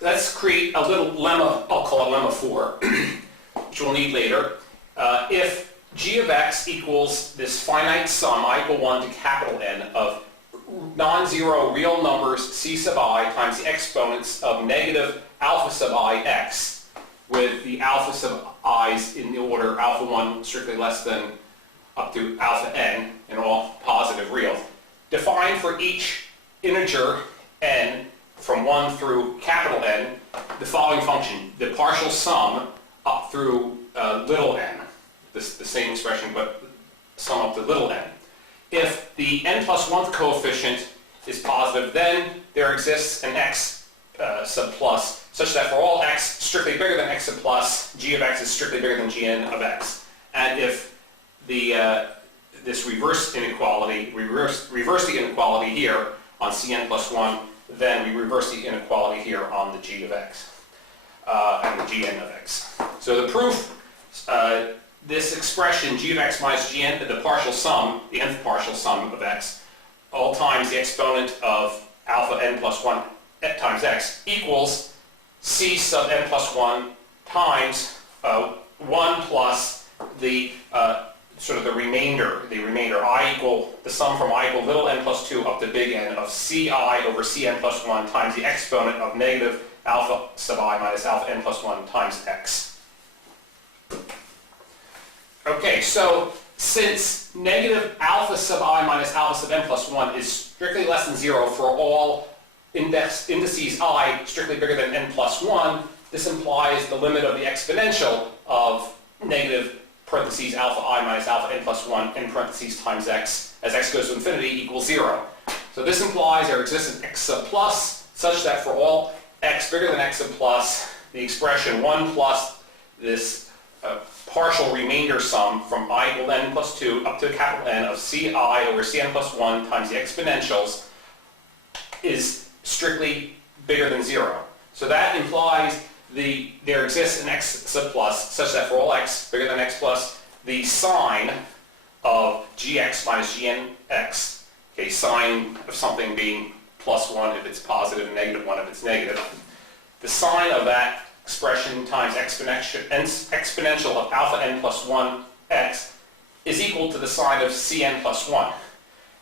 let's create a little lemma, I'll call it lemma 4, which we'll need later. If g of x equals this finite sum, I equal 1 to capital N, of non-zero real numbers c sub I times the exponents of negative alpha sub I x, with the alpha sub i's in the order alpha 1 strictly less than up to alpha n, and all positive real, define for each integer n from 1 through capital N the following function: the partial sum up through little n, the same expression but sum up to little n. If the n plus 1th coefficient is positive, then there exists an x sub plus, such that for all x strictly bigger than x sub plus, g of x is strictly bigger than gn of x. And if this reverse inequality, reverse the inequality here on Cn plus 1, then we reverse the inequality here on the g of x and the gn of x. So the proof, this expression g of x minus gn, the partial sum, the nth partial sum of x, all times the exponent of alpha n plus 1 times x equals c sub n plus 1 times 1 plus the sort of the remainder, I equal, the sum from I equal little n plus 2 up to big N of ci over cn plus 1 times the exponent of negative alpha sub I minus alpha n plus 1 times x. Okay, so since negative alpha sub I minus alpha sub n plus 1 is strictly less than 0 for all indices I strictly bigger than n plus 1, this implies the limit of the exponential of negative parentheses alpha I minus alpha n plus 1 in parentheses times x as x goes to infinity equals 0. So this implies there exists an x sub plus such that for all x bigger than x sub plus, the expression 1 plus this partial remainder sum from I equal n plus 2 up to capital N of ci over cn plus 1 times the exponentials is strictly bigger than 0. So that implies there exists an x sub plus such that for all x bigger than x plus, the sign of gx minus gnx, okay, sign of something being plus 1 if it's positive and negative 1 if it's negative, the sign of that expression times exponential of alpha n plus 1 x is equal to the sign of cn plus 1.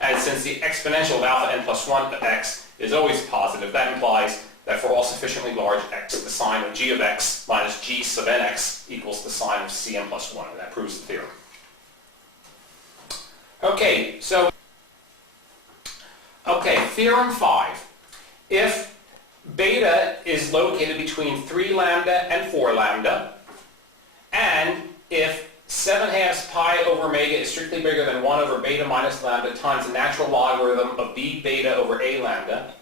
And since the exponential of alpha n plus 1 of x is always positive, that implies that for all sufficiently large x, the sign of g of x minus g sub nx equals the sign of cn plus 1, and that proves the theorem. Okay, theorem 5. If beta is located between 3 lambda and 4 lambda, and if 7/2 pi over omega is strictly bigger than 1 over beta minus lambda times the natural logarithm of b beta over a lambda,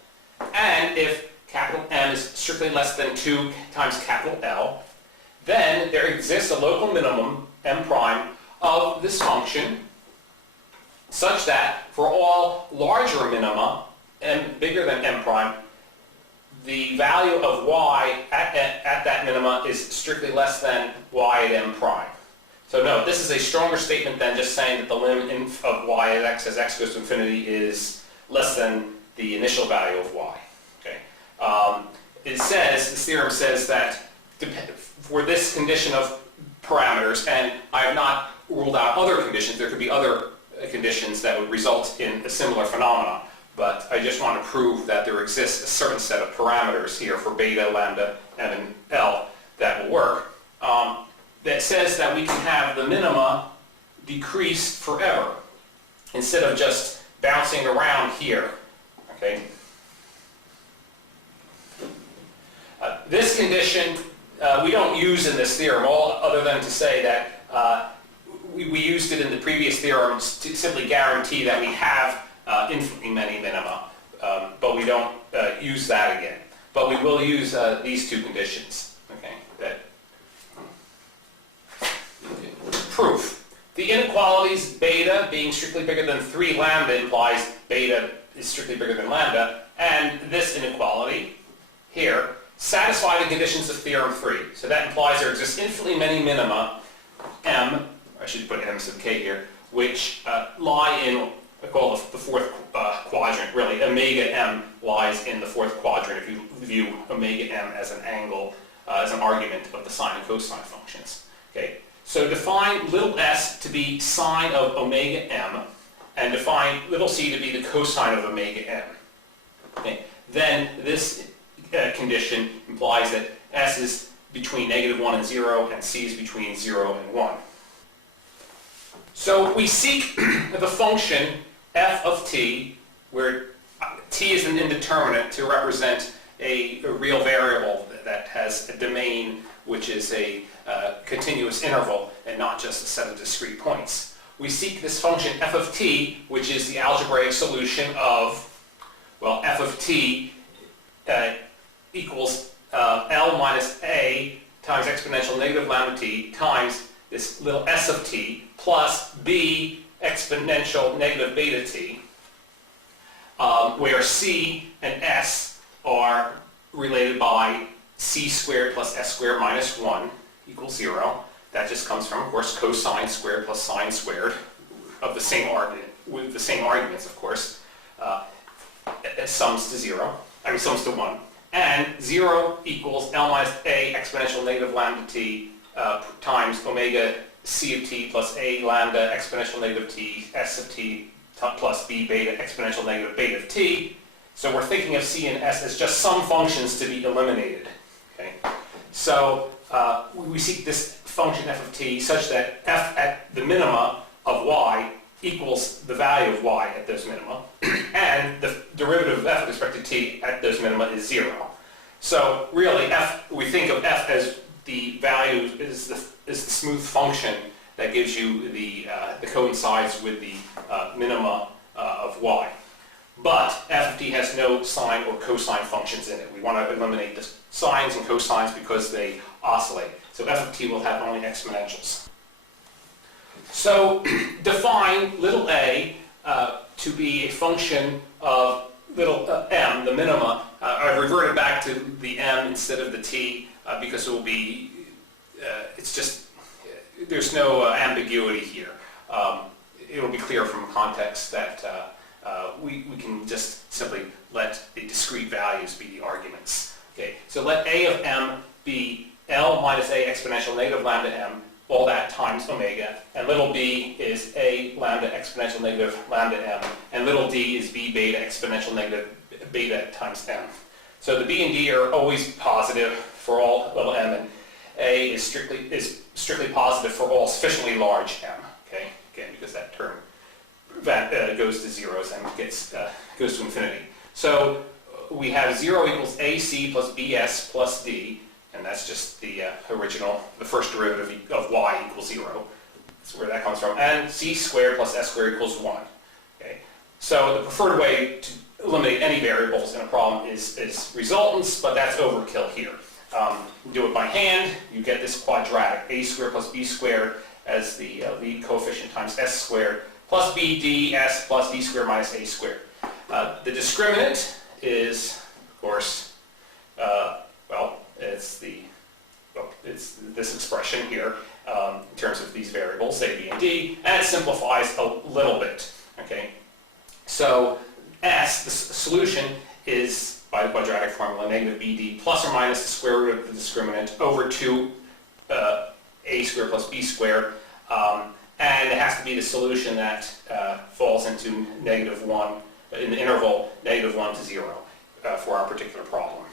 and if capital M is strictly less than 2 times capital L, then there exists a local minimum, m prime, of this function such that for all larger minima, m bigger than m prime, the value of y at that minima is strictly less than y at m prime. So note, this is a stronger statement than just saying that the limit of y at x as x goes to infinity is less than the initial value of y. Okay. This theorem says that for this condition of parameters, and I have not ruled out other conditions, there could be other conditions that would result in a similar phenomena, but I just want to prove that there exists a certain set of parameters here for beta, lambda, m, and l that will work, that says that we can have the minima decrease forever instead of just bouncing around here. Okay. This condition we don't use in this theorem, other than to say that we used it in the previous theorems to simply guarantee that we have infinitely many minima, but we don't use that again. But we will use these two conditions. Okay. Proof. The inequalities beta being strictly bigger than 3 lambda implies beta is strictly bigger than lambda, and this inequality here satisfy the conditions of theorem 3. So that implies there exists infinitely many minima, m, I should put m sub k here, which lie in I call the fourth quadrant. Really, omega m lies in the fourth quadrant if you view omega m as an angle, as an argument of the sine and cosine functions. Okay, so define little s to be sine of omega m, and define little c to be the cosine of omega m. Okay, then this condition implies that s is between -1 and 0, and c is between 0 and 1. So we seek the function f of t, where t is an indeterminate to represent a real variable that has a domain which is a continuous interval and not just a set of discrete points. We seek this function f of t, which is the algebraic solution of, well, f of t equals L minus a times exponential negative lambda t times this little s of t plus b exponential negative beta t, where c and s are related by c squared plus s squared minus 1 equals 0. That just comes from, of course, cosine squared plus sine squared of the same argument, with the same arguments, of course. It sums to 0, sums to 1. And 0 equals L minus a exponential negative lambda t times omega c of t plus a lambda exponential negative t s of t plus b beta exponential negative beta of t. So we're thinking of c and s as just some functions to be eliminated. Okay? So we seek this function f of t such that f at the minima of y equals the value of y at those minima, and the derivative of f with respect to t at those minima is 0. So really, we think of f as the value is the smooth function that gives you that coincides with the minima of y. But f of t has no sine or cosine functions in it. We want to eliminate the sines and cosines because they oscillate. So f of t will have only exponentials. So define little a to be a function of little m, the minima. I've reverted back to the m instead of the t because it will be, it's just, there's no ambiguity here. It will be clear from context that we can just simply let the discrete values be the arguments. Okay, so let a of m be L minus a exponential negative lambda m, all that times omega, and little b is a lambda exponential negative lambda m, and little d is b beta exponential negative beta times m. So the b and d are always positive for all little m, and a is strictly positive for all sufficiently large m. Okay, again, because that term goes to zeros and goes to infinity. So we have 0 equals ac plus bs plus d, and that's just the the first derivative of y equals 0. That's where that comes from. And c squared plus s squared equals 1. Okay? So the preferred way to eliminate any variables in a problem is resultants, but that's overkill here. We do it by hand. You get this quadratic, a squared plus b squared as the lead coefficient times s squared, plus b ds plus d squared minus a squared. The discriminant is, of course, it's this expression here in terms of these variables, a, b, and d, and it simplifies a little bit. Okay, so s, the solution, is by the quadratic formula negative bd plus or minus the square root of the discriminant over 2 a squared plus b squared, and it has to be the solution that falls into -1 in the interval -1 to 0 for our particular problem.